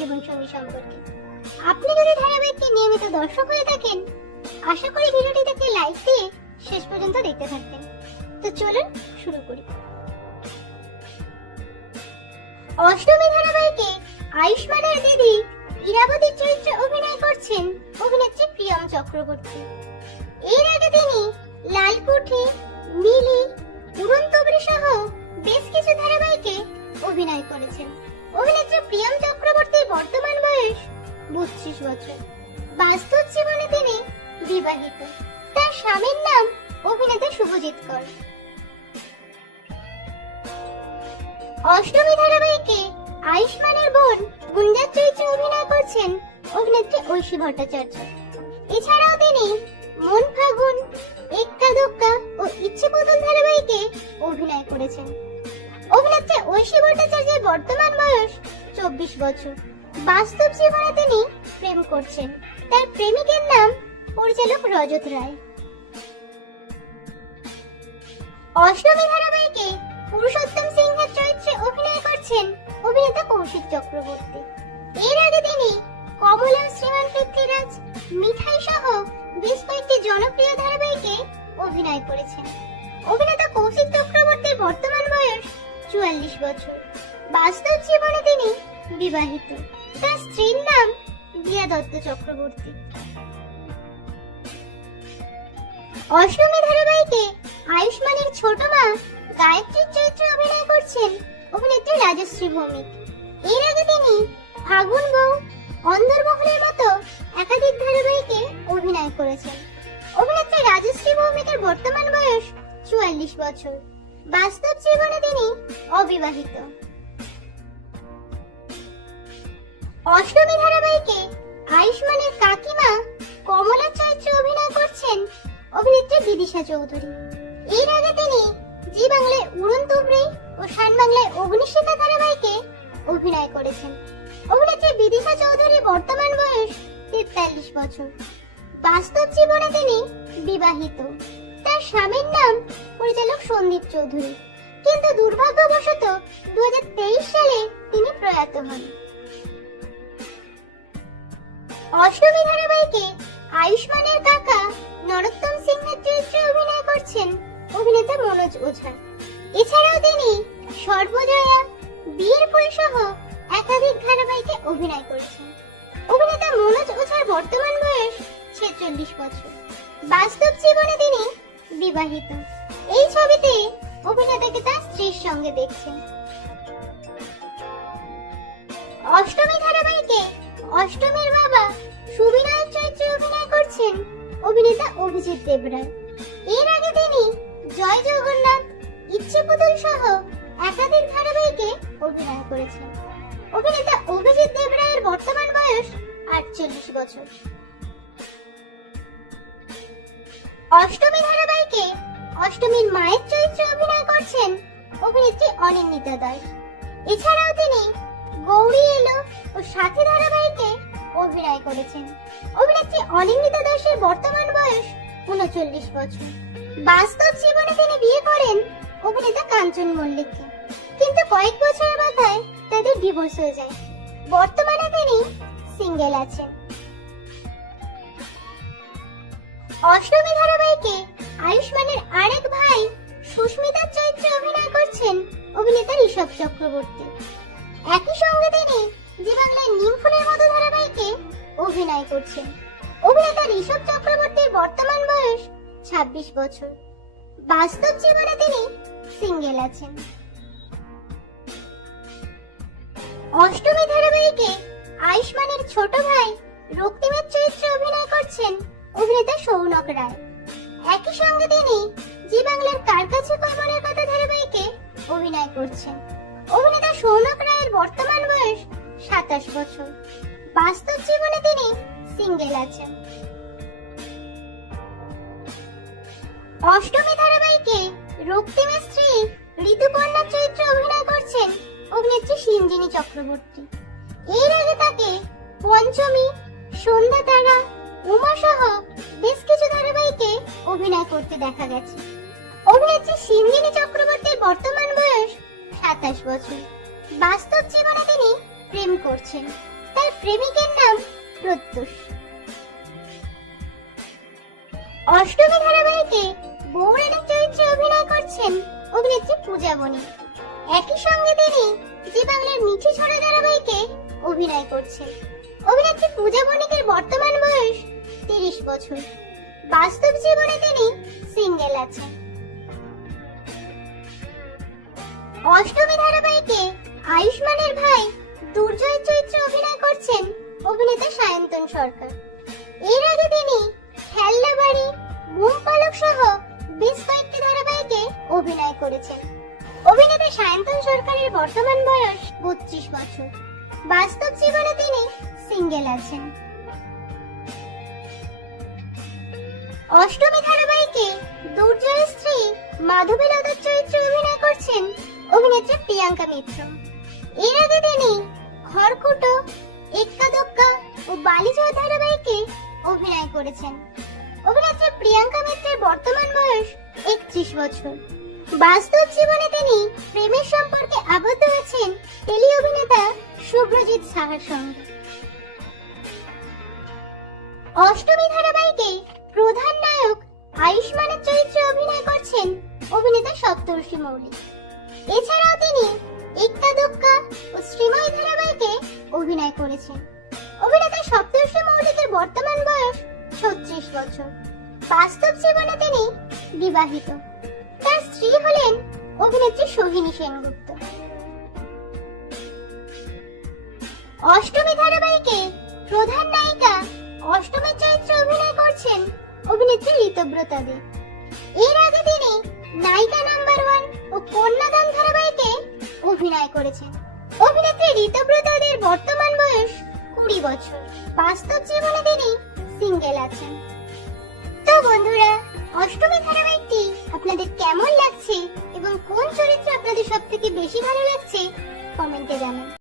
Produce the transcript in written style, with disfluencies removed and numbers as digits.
জীবনসঙ্গী সম্পর্কে। আপনি যদি ধারাবাহিকটি নিয়মিত দর্শক হয়ে থাকেন, আশা করি ভিডিওটিতে লাইক দিয়ে শেষ পর্যন্ত দেখতে থাকবেন। তো চলুন শুরু করি। অষ্টমী ধারাবাহিকে আয়ুষ্মানের দিদি ইরাবতীর চরিত্রে অভিনয় করছেন অভিনেত্রী প্রিয়ম চক্রবর্তী। এর আগে তিনি লালকুঠি, মিলি, উড়ন তবরি সহ বেশ কিছু ধারাবাহিকে অভিনয় করেছেন। অভিনেত্রী প্রিয়ম চক্রবর্তীর বর্তমান বয়স 32 বছর। বাস্তব জীবনে তিনি বিবাহিত। তার স্বামীর নাম অভিনেতা শুভজিৎ কর। অষ্টমী ধারাবাহিকে আয়ুষ্মানের বোন গুঞ্জার চরিত্রে অভিনয় করছেন অভিনেত্রী ঐশী ভট্টাচার্য। এছাড়াও তিনি মন ফাগুন, এক্কা দোক্কা ও ইচ্ছে বদল ধারাবাহিকে অভিনয় করেছেন। অভিনেত্রী ঐশী ভট্টাচার্যের বর্তমান বয়স 24 বছর। বাস্তব জীবনে তিনি প্রেম করছেন। তার প্রেমিকের নাম পরিচালক রজত রায়। অষ্টমী ধারাবাহিকে পুরুষোত্তম সিংহের চরিত্রে অভিনয় করছেন অভিনেতা কৌশিক চক্রবর্তী। এর আগে তিনি কমলা, শ্রীমান পৃথ্বীরাজ, মিঠাই সহ বেশ কয়েকটি জনপ্রিয় ধারাবাহিকে অভিনয় করেছেন। অভিনেতা কৌশিক চক্রবর্তীর বর্তমান বয়স 44 বছর। বাস্তব জীবনে তিনি বিবাহিত। তার স্ত্রীর নাম দিয়া দত্ত চক্রবর্তী। অষ্টমী ধারাবাহিকে আয়ুষ্মানের ছোট মা গায়ত্রীর চরিত্রে অভিনয় করছেন অভিনেত্রী রাজশ্রী ভৌমিক। এর আগে তিনি ফাগুন বউ, অন্দরমহলের মতো একাধিক ধারাবাহিকে অভিনয় করেছেন। অভিনেত্রী রাজশ্রী ভৌমিকের বর্তমান বয়স 44 বছর। বাস্তব জীবনে তিনি অবিবাহিত। অষ্টমী ধারাবাহিকে আয়ুষ্মানের কাকিমা কমলার চরিত্রে অভিনয় করছেন অভিনেত্রী বিদিশা চৌধুরী। এর আগে তিনি জি বাংলায় উড়ন তবরি ও শান বাংলায় অগ্নিশিখা ধারাবাহিকে অভিনয় করেছেন। অভিনেত্রী বিদিশা চৌধুরীর বর্তমান বয়স 43 বছর। বাস্তব জীবনে তিনি বিবাহিত। তার স্বামীর নাম পরিচালক সন্দীপ চৌধুরী, কিন্তু দুর্ভাগ্যবশত 2023 সালে তিনি প্রয়াত হন। অষ্টমী ধারাবাহিকে আয়ুষ্মানের কাকা নরোত্তম সিংহের চরিত্রে অভিনয় করছেন অভিনেতা মনোজ ওঝা। এছাড়াও তিনি সর্বজয়া, বিয়ের ফুল সহ একাধিক ধারাবাহিকে অভিনয় করেছেন। অভিনেতা মনোজ ওঝার বর্তমান বয়স 46 বছর। বাস্তব জীবনে তিনি বিবাহিত। এই ছবিতে অভিনেতাকে তার স্ত্রীর সঙ্গে দেখছেন। অষ্টমী ধারাবাহিকে অষ্টমীর বাবা সুবিনয়ের চরিত্রে অভিনয় করছেন অভিনেতা অভিজিৎ দেবরায়। এর আগে তিনি জয় জগন্নাথ, ইচ্ছে পুতুল সহ একাধিক ধারাবাহিকে অভিনয় করেছেন। অভিনেতা অভিজিৎ দেবরায়ের বর্তমান বয়স 48 বছর। অষ্টমী ধারাবাহিকে অষ্টমীর মায়ের চরিত্রে অভিনয় করছেন অভিনেত্রী অনিন্দিতা দাস। এছাড়াও তিনি গৌরী এলো ও সাথী ধারাবাহিকে অভিনয় করেছেন। অভিনেত্রী অনিন্দিতা দাসের বর্তমান বয়স 39 বছর। বাস্তব জীবনে তিনি বিয়ে করেন অভিনেতা কাঞ্চন মল্লিককে, কিন্তু কয়েক বছরের মাথায় তাদের ডিভোর্স হয়ে যায়। বর্তমানে তিনি সিঙ্গেল আছেন। অষ্টমী ধারাবাহিকে আয়ুষ্মানের আরেক ভাই সুস্মিতার চরিত্রে অভিনয় করছেন অভিনেতা ঋষভ চক্রবর্তী। একই সঙ্গে তিনি জি বাংলায় নিম ফুলের মতো ধারাবাহিকে অভিনয় করছেন। অভিনেতা ঋষভ চক্রবর্তীর বর্তমান বয়স 26 বছর। বাস্তব জীবনে তিনি সিঙ্গেল আছেন। অষ্টমী ধারাবাহিকে আয়ুষ্মানের ছোট ভাই রক্তিমের চরিত্রে অভিনয় করছেন অভিনেতা সৌনক রায়। একই সঙ্গে তিনি জি বাংলার কার কাছে কমলের কথা ধারাবাহিকে অভিনয় করছেন। অভিনেতা সৌনক রায়ের বর্তমান বয়স 27 বছর। বাস্তব জীবনে তিনি সিঙ্গেল আছেন। অষ্টমী ধারাবাহিকে রক্তিমের স্ত্রী ঋতুপর্ণার চরিত্রে অভিনয় করছেন অভিনেত্রী সিঞ্জিনী চক্রবর্তী। এর আগে তাকে পঞ্চমী, সন্ধ্যা তারা, উমা সহ বেশ কিছু ধারাবাহিকে অভিনয় করতে দেখা গেছে। অভিনেত্রী সিঞ্জিনী চক্রবর্তীর বর্তমান বয়স 27 বছর। বাস্তব জীবনে তিনি প্রেম করছেন। তার প্রেমিকের নাম প্রত্যুষ। অষ্টমী ধারাবাহিকে বৌরানীর চরিত্রে অভিনয় করছেন অভিনেত্রী পূজা বণিক। একই সঙ্গে তিনি জি বাংলার মিঠি ছড়া ধারাবাহিকে অভিনয় করছেন। অভিনেত্রী পূজা বণিকের বর্তমান বয়স 30 বছর। বাস্তব জীবনে তিনি সিঙ্গেল আছেন। অষ্টমী ধারাবাহিকে আয়ুষ্মানের ভাই দুর্জয়ের চরিত্রে অভিনয় করছেন অভিনেতা সায়ন্তন সরকার। এর আগে তিনি খেলনা বাড়ি, মুখ পালক সহ বেশ কয়েকটি ধারাবাহিকে অভিনয় করেছেন। অভিনেতা সায়ন্তন সরকারের বর্তমান বয়স 32 বছর। বাস্তব জীবনে তিনি সিঙ্গেল আছেন। অষ্টমী ধারাবাহিকে দুর্জয়ের স্ত্রী মাধবী লতার চরিত্রে অভিনয় করছেন অভিনেত্রী প্রিয়াঙ্কা মিত্র। এর আগে তিনি খড়কুটো, এক্কা দোক্কা ও বালিজোয়া ধারাবাহিকে অভিনয় করেছেন। অভিনেত্রী প্রিয়াঙ্কা মিত্রের বর্তমান বয়স 31 বছর। বাস্তব জীবনে তিনি প্রেমের সম্পর্কে আবদ্ধ আছেন টেলি অভিনেতা শুভ্রজিৎ সাহার সঙ্গে। অষ্টমী ধারাবাহিকে প্রধান নায়ক আয়ুষ্মানের চরিত্রে অভিনয় করছেন অভিনেতা সপ্তর্ষি মৌলিক। এছাড়াও তিনি এক্কা দোক্কা ও শ্রীময় ধারাবাহিকে অভিনয় করেছেন। অভিনেতা সপ্তর্ষি মৌলিকের বর্তমান বয়স 36 বছর। বাস্তব জীবনে তিনি বিবাহিত। তার স্ত্রী হলেন অভিনেত্রী সোহিনী সেনগুপ্ত। অষ্টমী ধারাবাহিকে প্রধান নায়িকা অষ্টমীর চরিত্রে অভিনয় করছেন অভিনেত্রী ঋতব্রতা দে। এর আগে তিনি নায়িকা নাম্বার 1 ও কন্যাদান ধারাবাহিকে অভিনয় করেছেন। অভিনেত্রী ঋতব্রতা দের বর্তমান বয়স 20 বছর। বাস্তব জীবনে তিনি সিঙ্গেল আছেন। তো বন্ধুরা, অষ্টমী ধারাবাহিকটি আপনাদের কেমন লাগছে এবং কোন চরিত্র আপনাদের সবথেকে বেশি ভালো লাগছে কমেন্টে জানান।